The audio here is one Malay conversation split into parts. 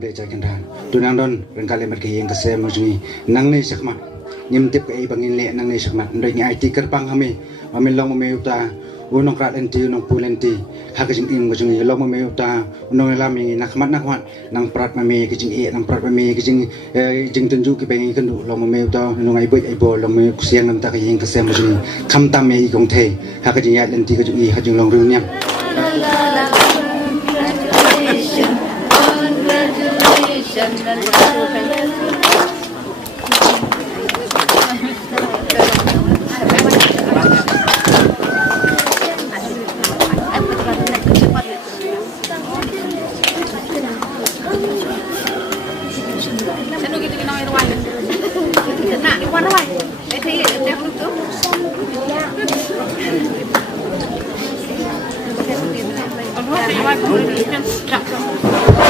belajar kendaraan. Tunang don rengkali mereka yang kesem macam nang ni sakmat. Nyimtip ke bangin le nang ni sakmat. Ndai ni IT kerpang kami long memeuta unong krat enti unong pulenti hakajing im macam long memeuta unong lami nakmat nang prat mami kajing nang prat mami kajing jing tunjuk ke bangin kendu long memeuta unong ai boy long me kusiang nam ta yang kesem macam kam tam me gong the hakajing ya lenti kajing hajing long ru nyam.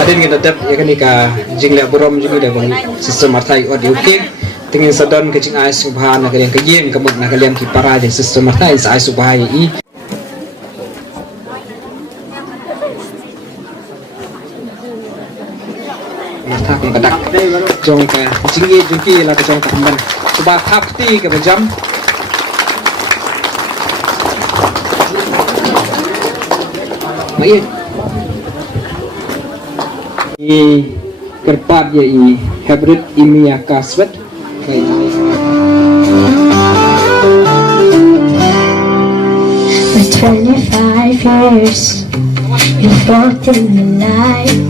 Adin kita tetap ya kan ika jingla burom juga dah bang sistem artai audio kick tingin sadon kecing ai subhana kalian kejiem kemuk nak kalian kipara dan sistem artai ai subhai i mata kan kadak jong ka jingi juki la ka jong tamban subah thapti ka bajam mai kerpat ya i hybrid imia kaswet For 25 years you fought in the light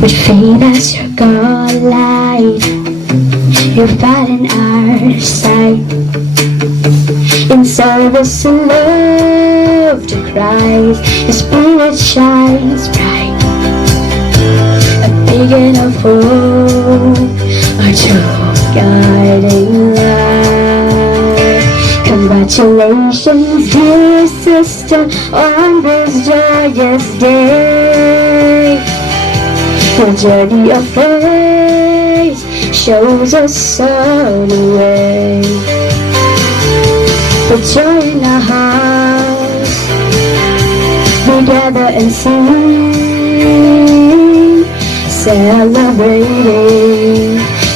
with fate as your godlight. You fought in our sight in service and love to Christ. Your spirit shines bright, big enough hope, our true guiding light. Congratulations, dear sister, on this joyous day. The journey of faith shows us all the way. The joy in our hearts, we gather and sing, celebrating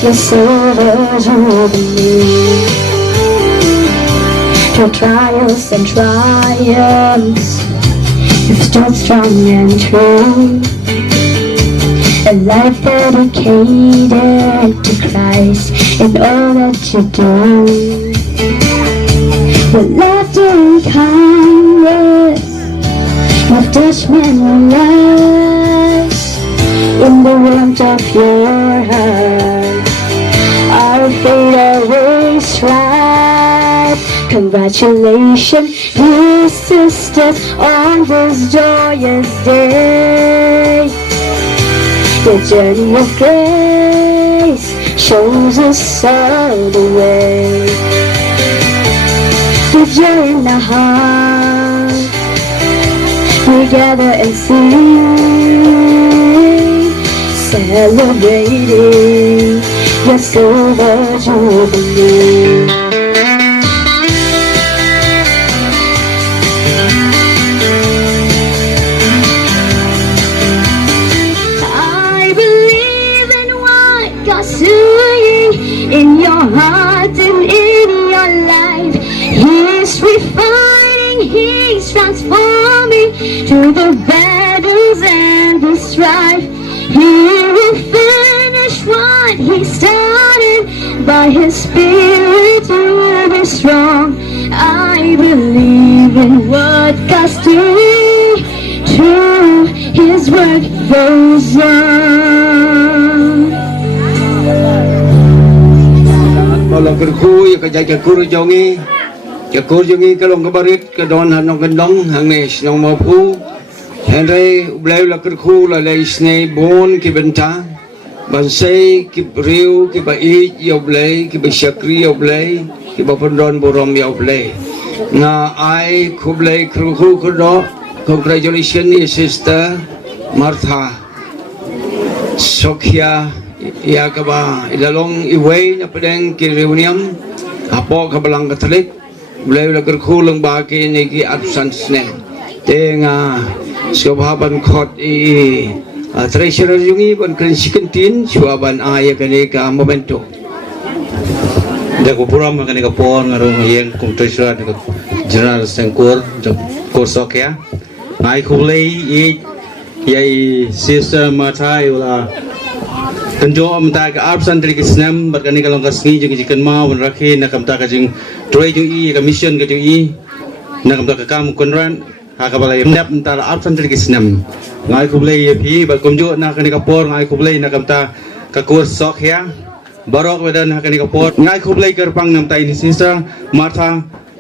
the silver jubilee. Through trials and triumphs, you've stood strong and true. A life dedicated to Christ in all that you do. With laughter and kindness, you've touched many lives. In the warmth of your heart, our fate always right. Congratulations, dear sisters, on this joyous day. The journey of grace shows us all the way. The joy in our heart, we gather and sing, celebrating the silver jubilee. I believe in what God's doing in your heart and in your life. He's refining, He's transforming through the battles and the strife. He will finish what He started. By His Spirit you will be strong. I believe in what God's doing. True, His work goes on. Kalau kerku ya kerja kerku jongi kalau kebarit ke don hanong kendong hangnes nong mapu Henry ulai la kerku la leisne bon ki benta bansai ki riu ki bai ya ulai ki basyakri ya ulai ki bapondon borom ya ulai na ai kublai kerku kedo. Congratulations sister Martha Sokia ya kaba ilalong iway na pedang kiriuniam apo kabalang Katolik boleh lakukan kulang bagi niki absence ne tenga sobaban kot treasurer jungi ban kren sikentin chuaban aya kani ka momento da ko puram kani ka por ngarong yen kum treasurer ka general sengkur jok kosok ya ngai khulei i yai sister mathai wala kanjo amta ka absan dari kisnam bat kani kalong kasni jung jikan ma wan rakhe na kamta ka jing troi jung i ka mission ka jung i na kamta ka kam kunran ha ka balai nap ta absan dari kisnam ngai khulei ye phi bat kumjo na kani ka por ngai khulei na kamta ka kosok ya barok wedan ha kani ka por ngai khulei kerpang nam ta ini sister matha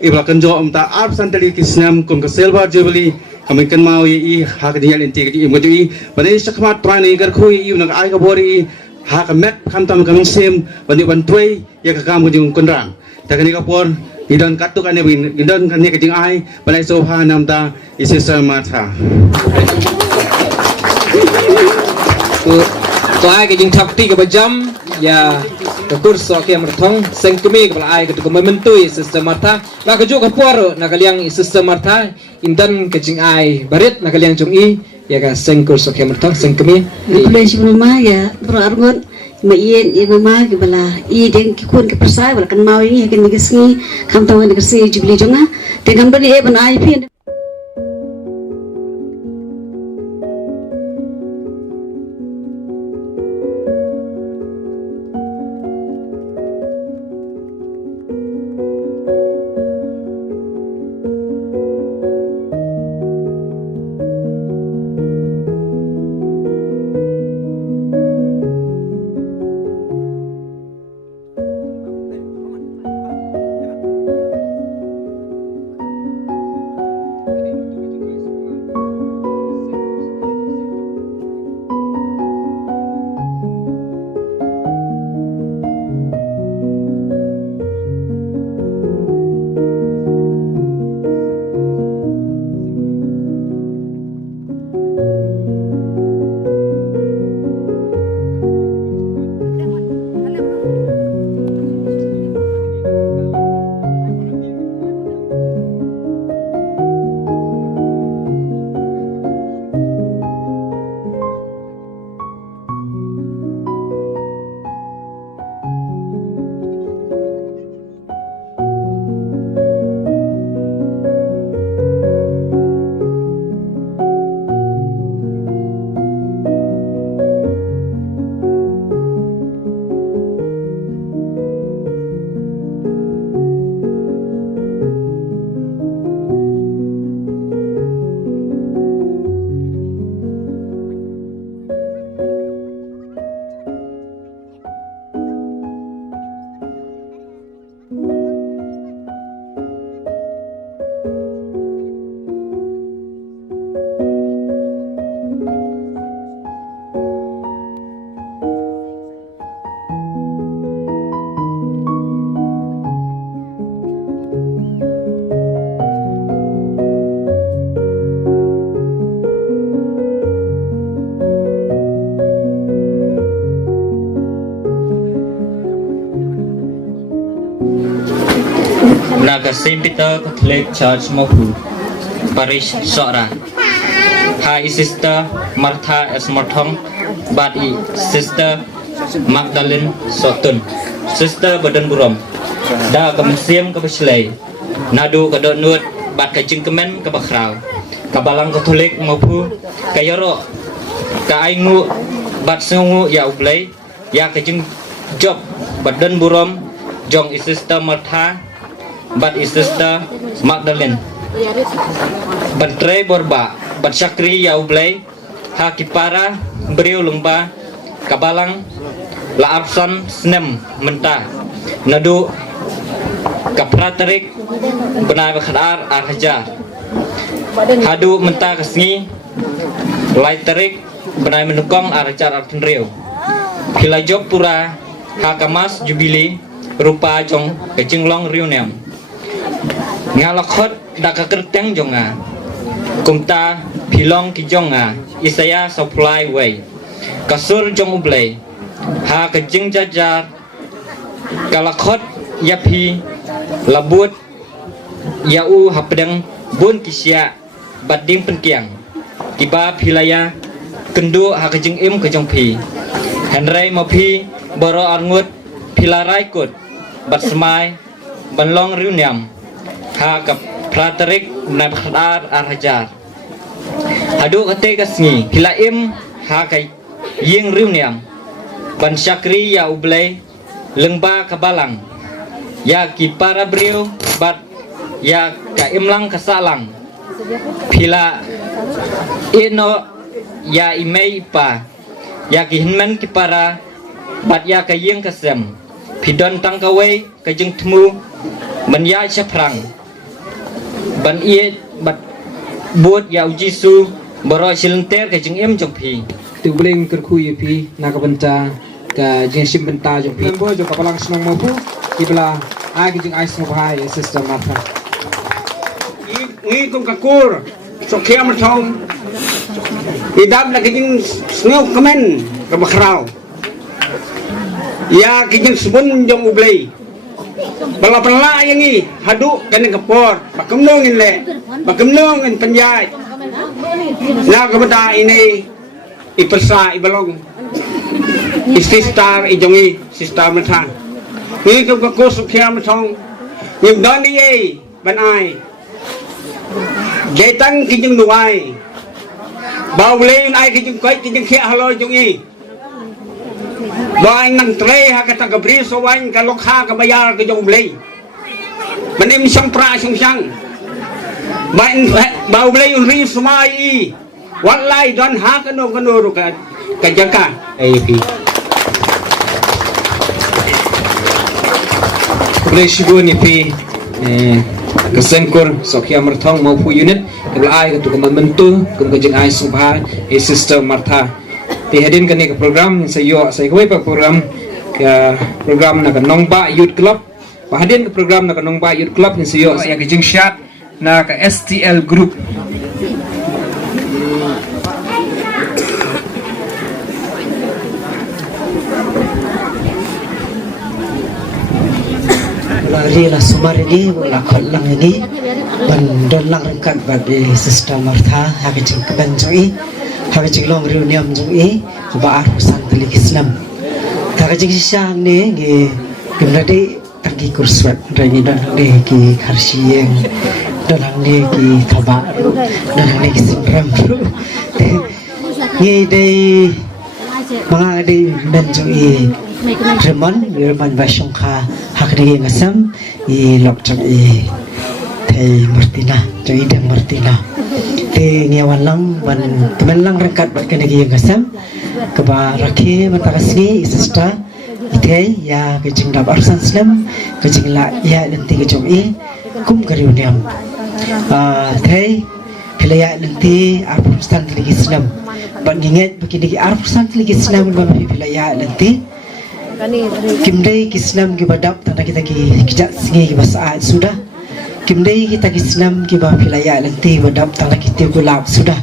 ibla kanjo amta absan dari kisnam kun ka silver jubilee kami kan mau i hak dia lenti ke im gajui bani sakmat trai ni gar khui i nak ai ka bori hak met kam tam kami sem bani ban tuai ya ka kam gajung kunrang ta kani ka por idan katuk ane bin idan kan ni ke jing ai bani soha nam ta isi samata to ai ke jing thakti ke bajam ya ke kurso ke merthong sengkumi ke ai ke ko mentui sistem martha la ke jo ka por na kaliang sistem martha indan ke jing ai barit na kaliang jong i ya ka seng kurso ke merthong sengkumi Boleh sebelum ya berargut maien ya mama ke bala I deng ki kun ke persai bala kan mau ini kan ngesengi kam tahu ngesi jubli jonga dengan bani ban ai pin Naga Saint Peter Catholic Church Mohu Parish Sora Hai Sister Martha Esmerthong Badi Sister Magdalene Sotun Sister Badan Burom Da Kemensiam Kebeslay Nadu Kadonut Bad Kajingkemen Kebakrau Kabalang Catholic Mohu Kayoro Kaingu Bad Sungu Ya Ublay Ya Kajing Job Badan Burom Jong Sister Martha Bat Sister Magdalene Bantre Borba Bat Syakri Yaublay Hakipara Beriu Lumba Kabalang La Absan Snem Mentah Nadu Kapraterik Benai Bakhadar Arhajar Hadu Mentah Kesngi Laiterik Benai Menukong Arhajar Artenriu Hilajob Pura Hakamas Jubilee Rupa Jong Kejinglong Riunem Ngalakot Dakakerteng Jonga Kumta Pilong Kijonga Isaya Supply Way Kasur Jong Ublay Ha Kejing Jajar Kalakot Yapi Labut Yau Hapedeng Bun Kisya Bading Penkiang Tiba Pilaya kendu ha kejing im kejong pi Henry mo pi boro arngut pilarai kut bat semai banlong riuniam ha kap praterik na khadar arhajar hadu kate kasngi hila im ha kai ying riuniam ban syakri ya ublay lengba kabalang ya ki para brio bat ya ka imlang kasalang pila ino ya imei pa ya ki hinman ki para bat ya ka ying kasem pidon tangkawai ka jeng temu ban ya chaprang ban ie bat buat ya ujisu boro silenter ka jeng em jong pi tu bling kerkui pi nak benta ka jeng sim benta jong pi bo jo kapalang senong mo pu ibla ai jeng ai sung bahai sister Martha Ngi kum kakur so kia matong idam na kijing snow kamen kabakrao ya kijing subun jong ublay bala pala yang i hadu kan kapor pakamnongin le pakamnongin panjay na kabata ini ipersa ibalong ististar ijongi sistar matang ngi kum kakur so kia matong ngim doni ye banai Gatang kijing nuai, bau lein ai kijing koi kijing kia halo jungi, bau nang tre ha kata kabri so wain kalok ha kabayar kijong blei, menim sang pra sang, bau blei ri sumai, walai don ha kano ruka kajaka. AP Boleh syukur ni pi kesengkur Sokia Marthong mau pu unit kebla ai tu keman bentu kum kejeng ai subha sister Martha ti hadin kani ke program saya hoi pa program ke program na nongba youth club pa hadin ke program na nongba youth club ni saya kejeng syat na ke STL group Lari lah sumar ini, bola kolang ini, bandon lang rengkat bagi sister Martha, hagi cing kebanjoi, hagi cing long reuniam joi, ba arusan telik Islam. Hagi cing siang ni, gimnadi tangki kurswat, rangi dan ni ki karsiyeng, dan ni ki thaba, dan ni ki simram. Ni day mga day banjoi. Reman Basungka hakri ngasam I lok jang I thầy Martina jang idang Martina te ngewan lang ban teman lang rengkat bat kana gi ngasam keba rakhi matakasni isista ithei ya kejing dab arsan slam kejing la ya nanti kejong I kum kariuniam thei hilaya nanti arsan lagi Islam ban nginget begini arsan lagi Islam ban hilaya nanti Kimdai Islam kibadap tanda kita kijak singi kibasaan sudah. Kimdai kita Islam kiba pilaya nanti badap tanda kita gulab sudah.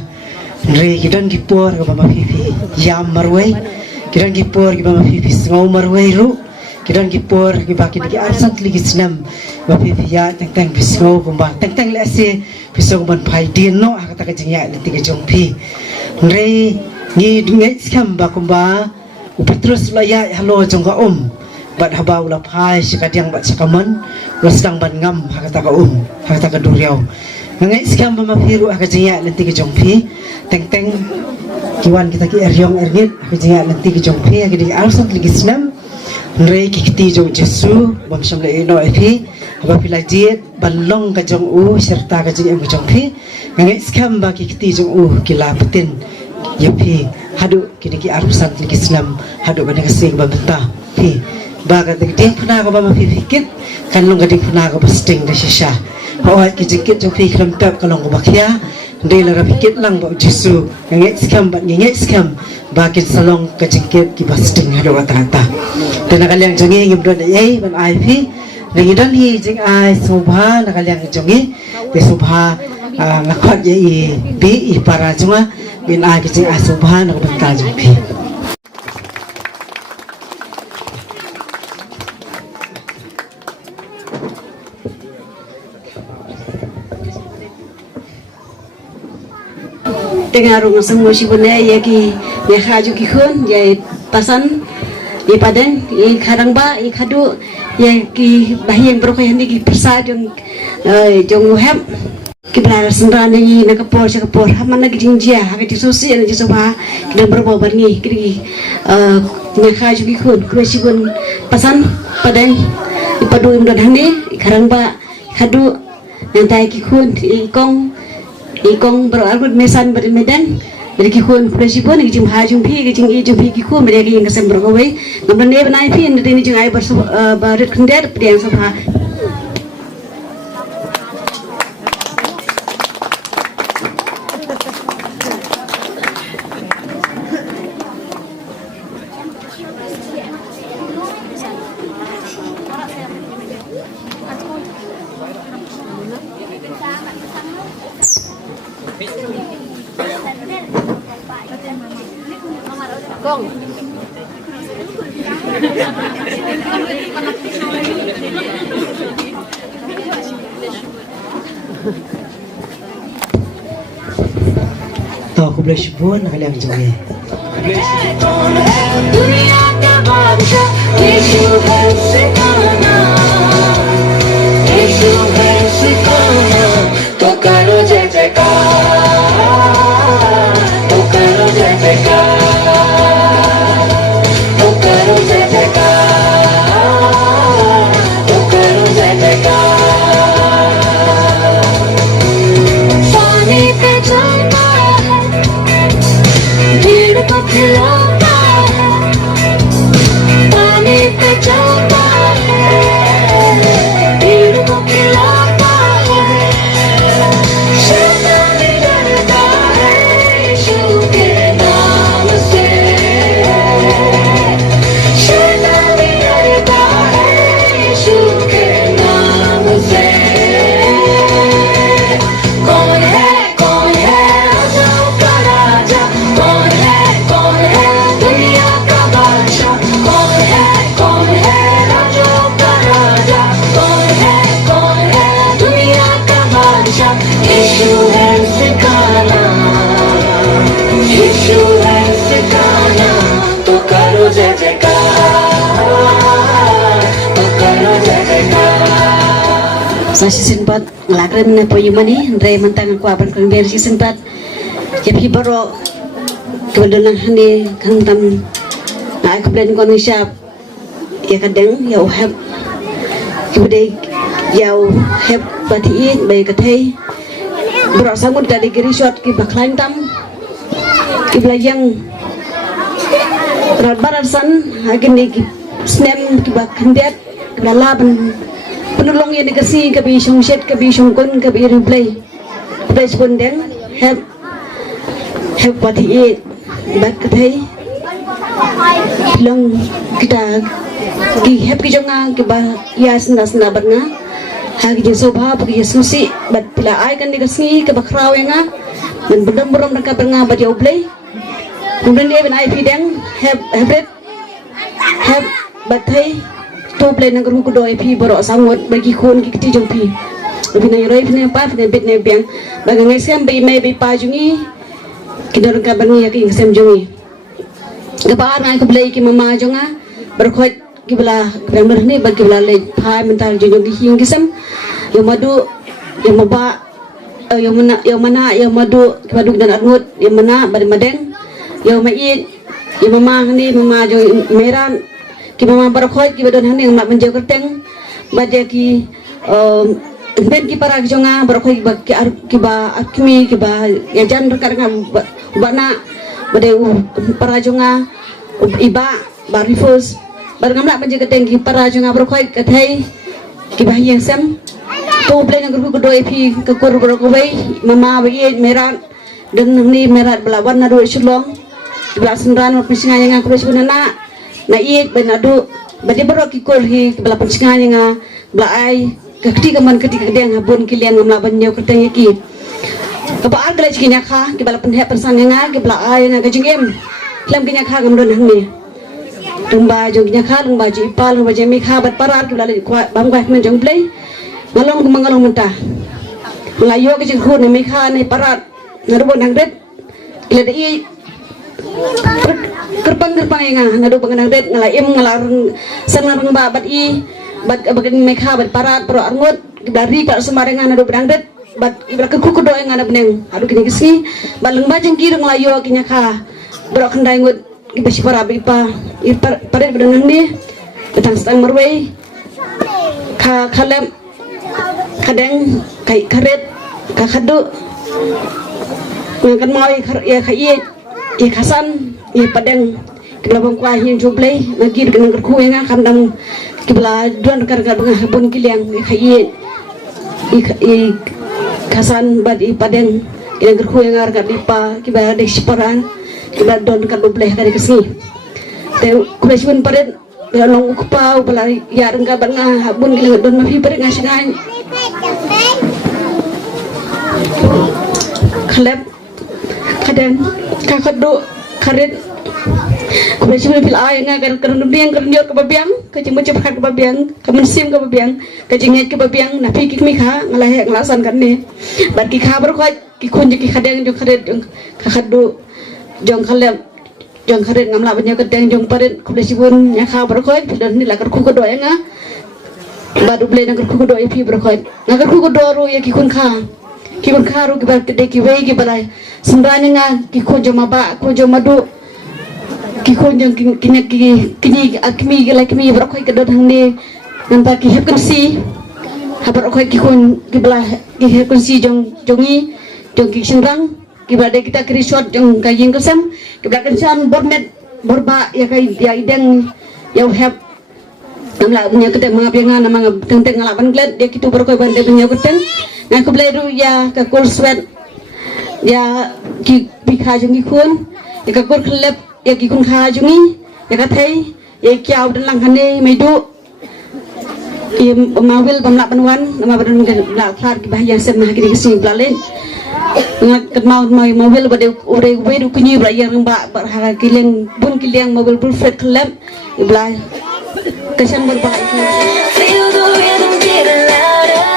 Re kidan kipor kiba mafifi yam marway. Kidan kipor kiba mafifi sengau marway ru. Kidan kipor kiba kini arsan tli Islam mafifi ya teng bisngau kumba teng lese bisong ban pai din no kata kajingya nanti kajongpi. Re ni dungai skam ba kumba Petrus laya halo jongka bat habau la pai sikadiang bat sakaman wasang ban ngam hakata ka hakata ka duriau ngai skam ba mafiru akajiya nanti ke jongpi teng kiwan kita ki eryong ergit akajiya nanti ke jongpi akidi arsan ligi Islam rei kiti jong Jesu bam samle ino epi haba pilajit balong ka jong serta ka jing jongpi ngai skam ba kiti jong kila petin yapi hadu kini ki arusan lagi Islam hadu bani kasih babenta pi baga ding puna ka ba mafikit kan long gading puna ka basting da shisha hawat ki jikit jo fi kram tap kalong ko bakya ndai la rapikit lang ba Jesu ngai skam bakin salong ka jikit ki basting hadu kata dan kalian jongi ngibdon ai ban ai pi ngidan hi jing ai subha kalian jongi te subha ngakot ye bi para junga bin ai kecing asuban aku bentar jumpi dengan rumah semua si bunda ya ki ya khaju ki khun ya pasan ya padang ya kadang ba ya kadu ya ki bahian berkah ni ki persad jong hem ki belar sendran ni nak kapor mana ki jingjia ha ki susi ni soba ki berbo barni ki ya khaju ki khun si bun pasan padang ipadu imdan hani kadang ba kadu nanti ki khun ikong berargut mesan bermedan dari kikun presi pun kijing hajung pi kijing ijung pi kikun mereka yang kesem berkawai namun ne benai pi nanti ni jeng ai barit kender pediang sabha Tahu aku boleh sebut nak kalian joget. दुनिया का बादशाह यीशु है सिखाना यीशु है सिखाना तो करो जय जयकार तो करो जय जयकार तो करो जय जयकार तो करो जय जयकार पानी पे चलता है भीड़ को खिलाता है पानी पे चलता है भीड़ को खिलाता है शैतान डरता है यीशु के नाम से शैतान डरता है यीशु के नाम से कौन है राजाओं का राजा कौन है दुनिया का बादशाह कौन है राजाओं का राजा कौन है दुनिया का बादशाह यीशु है सिखाना यीशु है सिखाना तो करो जय जयकार तो करो जय जयकार Sa season 4 ngelakren na po yung mani Andre mantang ako apan kong dari season 4 Jadi baro kebetulan hani kantam na aku plan ko ni siya ya kadang ya uhab kemudian ya uhab batiin bayi katay baro sangut dari giri shot ki baklain tam ki belayang barat san agen ni snem ki bakhandet ki lalaban penulung yang dikasih ke bisung set ke bisung kun ke biru play pun deng have what he eat bat kathai long kita ki have ki jonga ki ba yas nas na barnga ha ki sobha ki susi bat pila ai kan dikasih ke bakraw nga dan bedom ka barnga bat yo play kemudian dia ben ai pideng have bat thai to play nang ru ko doi pi baro sangot bagi khon ki ti jong pi bina yoi bina pa bina bit ne biang baga ngai sem be me be pa jungi kidor ka bangi ya ki sem jungi gaba ngai ko play ki mama jonga berkhot ki bela grammar ni bagi bela le pa mental jong ki hing ki sem yo madu yo maba yo mana yo madu ki madu dan arngut yo mana bar madeng yo mait yo mama ni mama jong meran ki mama berkhot ki badon hani mak menjau kerteng baja ki ben ki para jonga berkhot ki ba akmi ki ba ya jan rekar ngam bana bade para jonga iba barifus bar ngam nak menjau kerteng ki para jonga berkhot kathai ki ba yang sem to ble nang guru ko pi ke kur berkhoi mama ba ye merat dan ni merat belawan na do shulong belasan ran pisinga yang aku sunana na iik benadu bade baro ki korhi bala pansinga nga bla ai kakti kaman kati kadeng habon kilian ngamla banyo kerteng ki kapa argala chikinya kha ki bala panhe persan nga ki bla ai nga kajingem lam kinya kha gamdon hangni tumba jognya kha lungba ji ipal lungba jemi kha bat parar ki bala bam gwa men jong play ngalong mangalong mentah melayo ki jing khun mi kha ni parat narubon hangdet ila dai gerbang yang ngadu pengenang red ngalaim ngalarang senarang bat bagian mekha bat parat pro arngut dari kal semarengan ngadu benang red bat ibra ke kuku doa yang ngadu benang adu kini kesi baleng bajeng kiri ngelayo kinya kha bro kendai ngut kita si para bipa paret benang ni datang setang merway kalem kadang kai karet kakadu ngangkat mau ya kai ya kasan ya padang kibla bang kuah yang jublay nagir dengan kerku yang akan dam kibla duan karga dengan habun kiliang ya kai kasan bad i padang dengan kerku yang arga dipa kibla dek siparan kibla duan karga bleh dari kesini te kulesun padet long ukpa bala ya rengga banga habun kiliang duan mafi padet ngasingan kalep kadang kakadu karet kulesun fil ay nga kan biang kerjor ke babiang kacing macam ke babiang kemensim ke babiang kacing ke babiang napi kik mikha ngalah ngalasan kan ne bat ki khabar ko ki kunj ki kadang jo karet kakadu jong kalep jong karet ngamla banya kadang jong paret kulesun nya khabar ko dan ni lakar ku do nga badu ble nang ku do pi bro ko nang ku do ro ya ki kun kha ro ki bar ke de ki wei ki balai sembani nga ki ko jo maba ko jo madu ki ko jong kini akmi gala kini bro ko ke do thang ni nampak ki hep kan si habar ko ki kun ki bala ki hep kan si jongi jong ki sengrang ki bade kita krisot jong kaying kesam ki bala kan san bormet borba ya kai ya ideng ya hep namla punya keteng mengapiangan nama teng-teng ngalapan glad dia kitu bro ko bande punya keteng na ko bleru ya ka kol swet ya ki pikha jongi kun ya ka kol klep ya ki kun kha jungi ya ka thai ya kiau dan lang hane mai du ya mawil bamla banwan nama badan la thar ki bahaya sem na ki si blalen ngat mawil bade ore we du kunyi bra yang ba ha kileng bun kileng mawil bul fret klep ibla kesan berbahaya Feel the rhythm getting louder.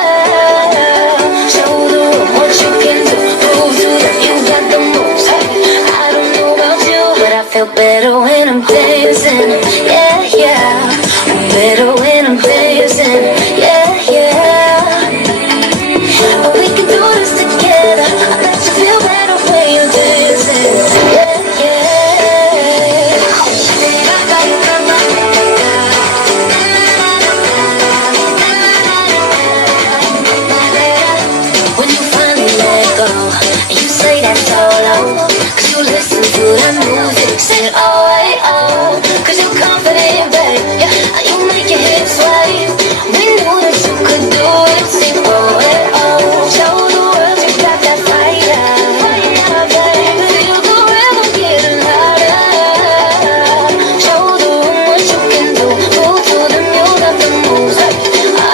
Show the world what you can do. Prove to them you got the moves. I don't know about you, but I feel better when I'm dancing. Yeah, yeah. I'm better when I'm dancing. Yeah, yeah. But we can do this together. I bet you feel better when you're dancing. Yeah, yeah. When you finally let go, and you say that solo, 'cause you listen to that music, say oh, hey, oh, 'cause you're confident, babe, yeah, you make your head sway. We knew that you could do it, sing oh, hey, oh, show the world you got that fire, babe, feel the rhythm getting louder, show the room what you can do, prove to them you got the moves, I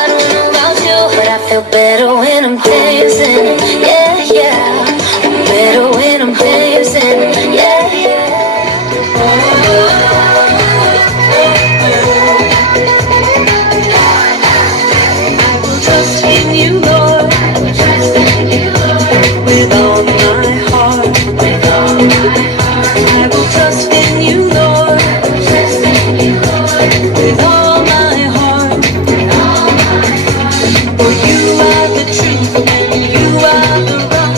don't know about you, but I feel better when I'm dancing, yeah, yeah, I'm better when I'm dancing, yeah, yeah. I will trust in you, Lord, with all my heart, I will trust in you, Lord, with all my heart, for you are the truth and you are the rock,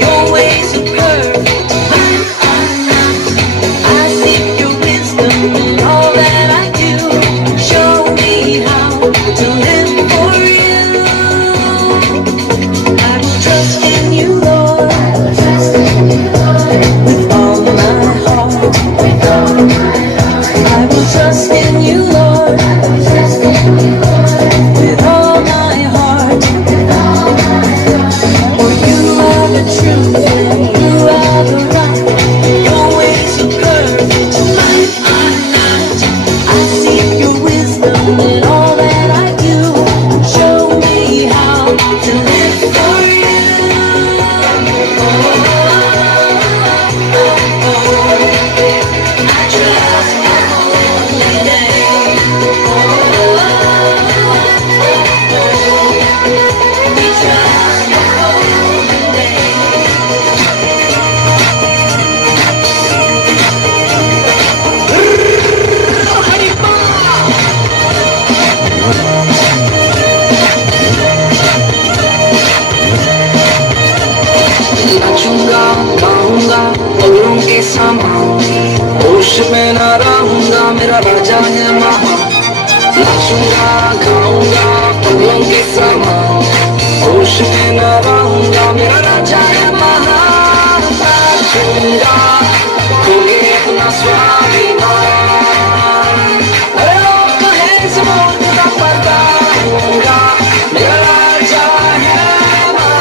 your ways are perfect, mine are not. I seek your wisdom in all that I do. Show me how to live for you. समा होश में न रहूंगा मेरा राजा है महा नाचूंगा खाऊंगा पगलों के समा होश में न रहूंगा मेरा राजा है महा नाचूंगा खोगे अपना स्वाभिमान अरे लोग कहे समुद्र का पर्दा होगा मेरा राजा है महा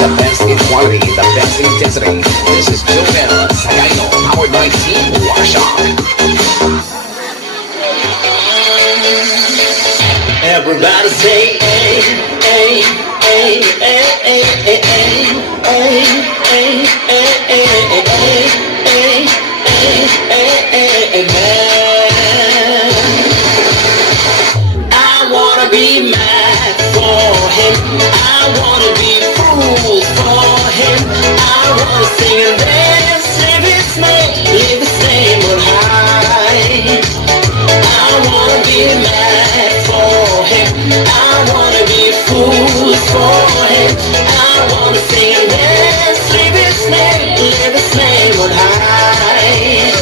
The best in quality, the best in intensity. This is Joel Sagaino, powered by Team Warshaw. Everybody say, hey, hey, hey, hey, hey, hey, hey, hey, hey, hey, hey, hey, hey, hey, man. I wanna be mad for him. I wanna be fool for him. I wanna sing and dance, live his name, live his name on high. I wanna be mad for him. I wanna be fool for him. I wanna sing and dance, live his name on high.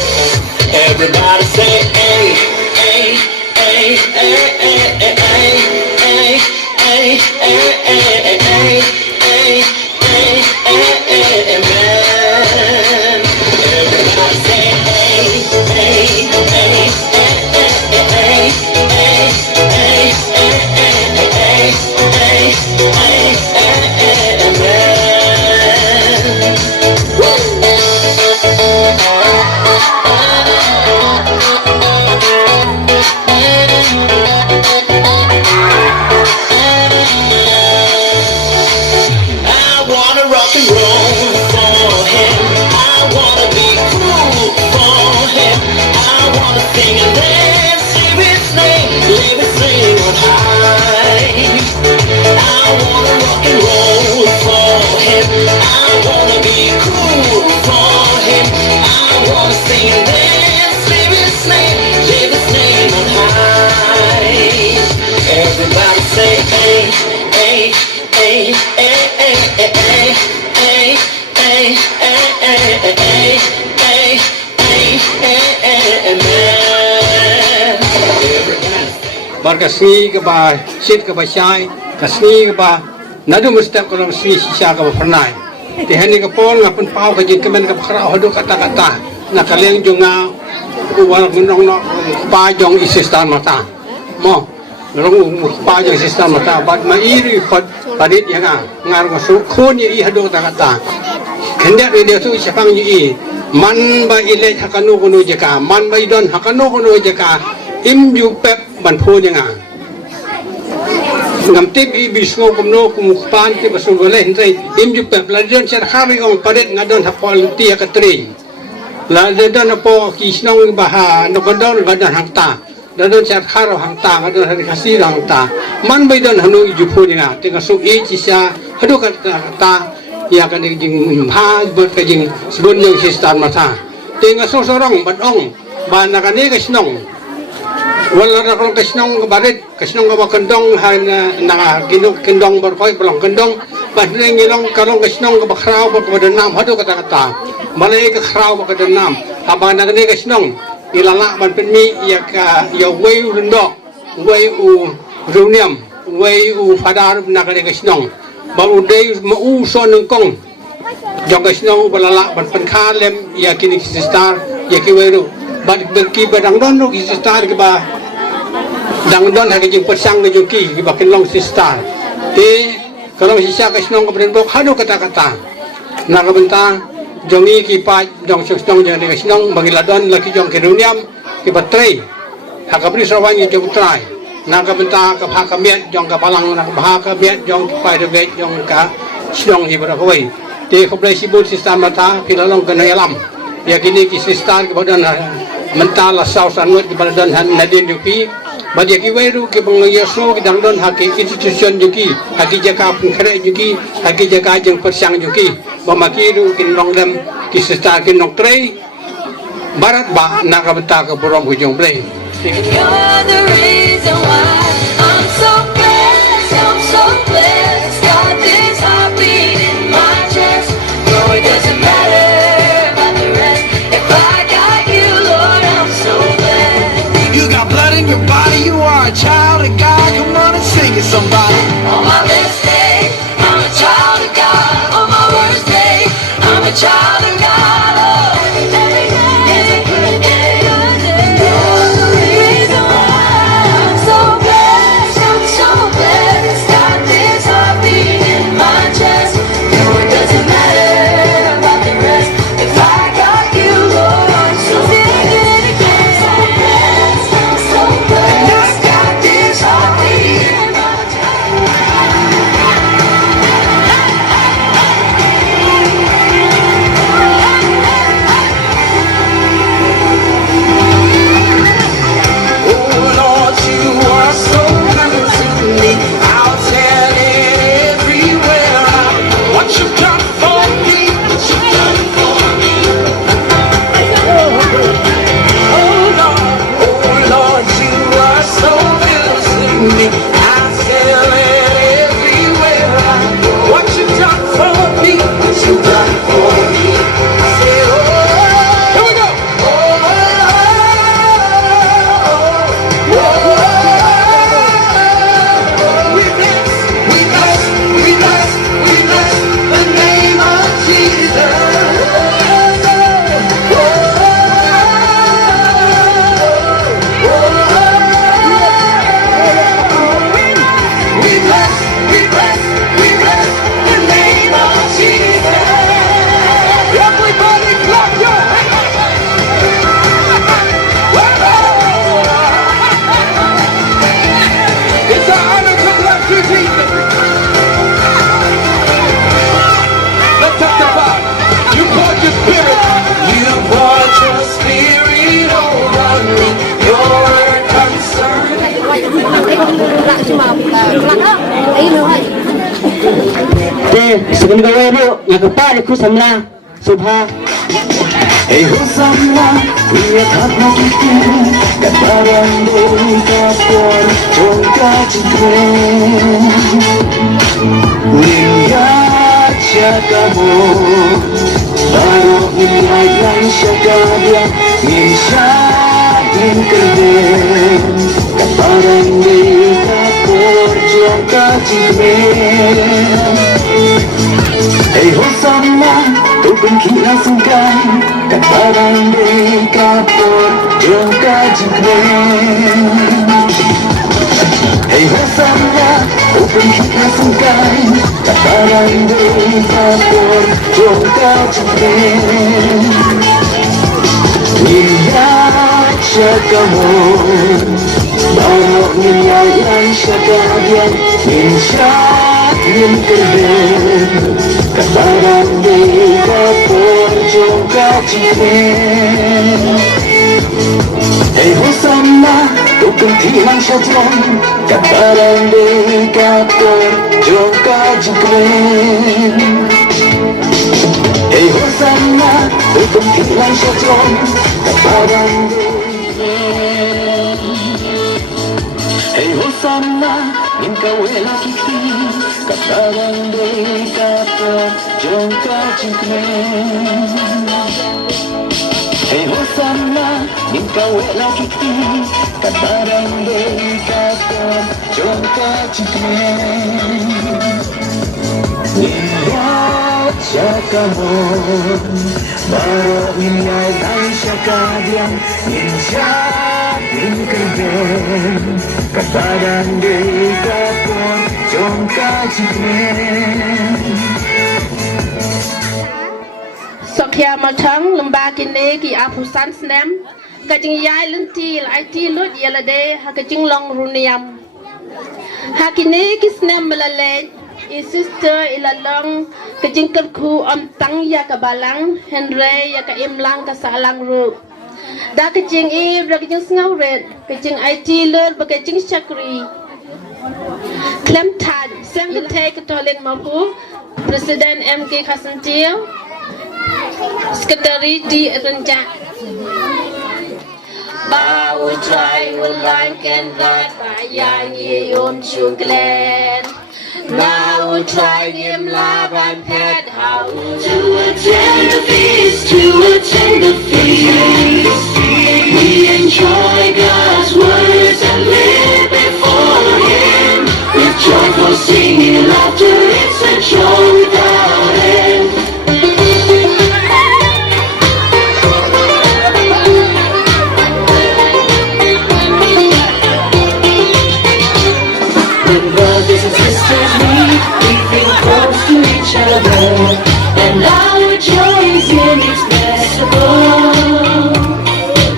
Everybody say, hey, hey, hey, hey, hey, hey, hey, hey, hey, hey, hey, hey, hey, hey, hey, man. Everybody say, hey, hey, hey, hey, hey, hey, hey, hey, hey, man. I wanna rock and roll for him. I wanna be cool for him. I wanna sing and dance, live his name on high. I wanna rock and roll for him. I wanna be cool for him. I wanna sing and dance, live his name on high. Everybody say, hey, hey, hey, hey, hey, hey, hey, hey, hey, hey, hey, hey, hey, man. Barkasni ke ba sit ke ba syai kasni ke ba nadu mustaq kalau sni sisa ke ba pernai tehani ke pon ngapun pau ke jing kemen ke khra hodo kata-kata na kaleng junga uwar gunong no pa jong isistan mata mo rong pa jong isistan mata bad ma iri khot padit yanga ngar ko su khon yi hodo kata-kata kende dia tu siapang yi man ba ile hakanu kunu jeka man ba idon hakanu kunu jeka im ju pep ban phu yang ngam tip I bisngo kumno kumukpan ti basul gole hintay im ju pep la don cher khari ong padet ngadon hapol ti akatri la don apo kisnong baha nokodon gadan hangta don cher kharo hangta ngadon hari khasi hangta man bai don hanu ju phu yang tinga su I cisa hadu kata ya kan jing ha bot ka jing sebun yang sistan mata tinga so sorong badong banakane kasnong wala na kung kasnong kabarit kasnong kabakandong na kendong berkoi pelong kendong pasne ngilong kalong kasnong kabakraw bakadanam hadu kata-kata malay kakraw bakadanam abana kane kasnong ilala man penmi ya wei rendo wei u runiam wei u fadar na kane kasnong baru dei mau son kong jong kasnong balala ban penkha lem ya kini star ya ki wei ru bad berki badang don ru star ke ba dang don hagi jing persang ke juki ki bakin long star te kalau sisa kasnong ke bren bok hadu kata-kata na ka benta jongi ki pa jong song jang kasnong bagi ladon laki jong ke runiam ki batrei hakabri srawang jong trai na ka benta ka pha ka miet jong ka palang na ka pha ka miet jong pa de ve jong ka snong hi bara koi Ti khoblai sibut sistem mata pilalong kana yalam. Ya kini ki sistar ke badan mentala saus anut ke badan nadin yuki. Bagi ki weru ke bangyaso ke dangdon haki institution yuki. Haki jaka pun kere yuki. Haki jaka jeng persiang yuki. Bamakiru kin longdam ki sistar kin noktrei. Barat ba nakabenta ke burong hujung blei. You're the reason why I'm so blessed. Got this heartbeat in my chest. No, it doesn't matter about the rest. If I got you, Lord, I'm so blessed. You got blood in your body, you are a child of God. Come on and sing it, somebody. On my best day, I'm a child of God. On my worst day, I'm a child of God. Oh, every day is a good day. You're the reason why I'm so blessed. I'm so blessed. Got this heartbeat in my chest. No, it doesn't matter about the rest. If I got you, Lord, I'm so blessed. I'm so blessed. Got this heartbeat in my chest. Oh Lord, you are so good to me. I'll tell it everywhere. What you've done for me, what you've done for me. Oh Lord, you are so good to me. I'll tell it everywhere. What you've done for me, what you've done for me. Say, oh, here we go. We bless the name of Jesus. We bless the name of Jesus. Everybody clap your hands. It's an honor to bless you, Jesus. Let's testify. You poured your spirit. You poured your spirit over me. Your concern. Sebenarnya weru yang kepala ku samla subha. Hey Hosanna, we karena kita kataran dari kapor jongka cikren. Lihat syakamu, baru lihat syakabia, insyakin keren. Kataran dari kapor jongka cikren. Hey Hosanna, tu bangkitlah sungkai, kataran dari kapur jongka jengkren. Hey Hosanna, tu bangkitlah sungkai, kataran dari kapur jongka jengkren. Lihat syakamu, bawa nilayan syakadian, insyakin keren. Kataran di kapur jongka cikren. Hey Hosanna, tu kentilang syatron. Kataran di kapur jongka cikren. Hey Hosanna, tu kentilang syatron. Kataran di Hey Hosanna, engkau lelaki kataran dari kapur jongka cikren. Hey Hosanna, engkau lelaki kataran dari kapur jongka cikren. Lihat syakamu, baru minyak dan syakadian, insyakin keren. Kataran dari kapur jongka cikren. Sokya matang lembah kini ki apusan senem kajing yai lentil IT lut yalade hakajing long runiam hakine ki senem melale sister ilalong kejingker ku tang ya kabalang Henry ya ka imlang ka salang ru da kejing da kejing ngawret kejing IT lur ba kejing chakri klem tan sem the take tolen maku Presiden MK Kasantil Sekretari di Renjak Bau try will like and that bayang yun chuglen Now try him live and pet how to attend the feast, We enjoy God's words and live before Him with joyful singing, laughter, it's a joy without end. When brothers and sisters meet, we feel close to each other, and our joy is inexpressible.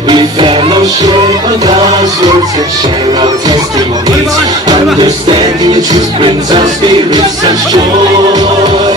We fellowship on God's words and share our testimonies. Understanding the truth brings our spirits such joy.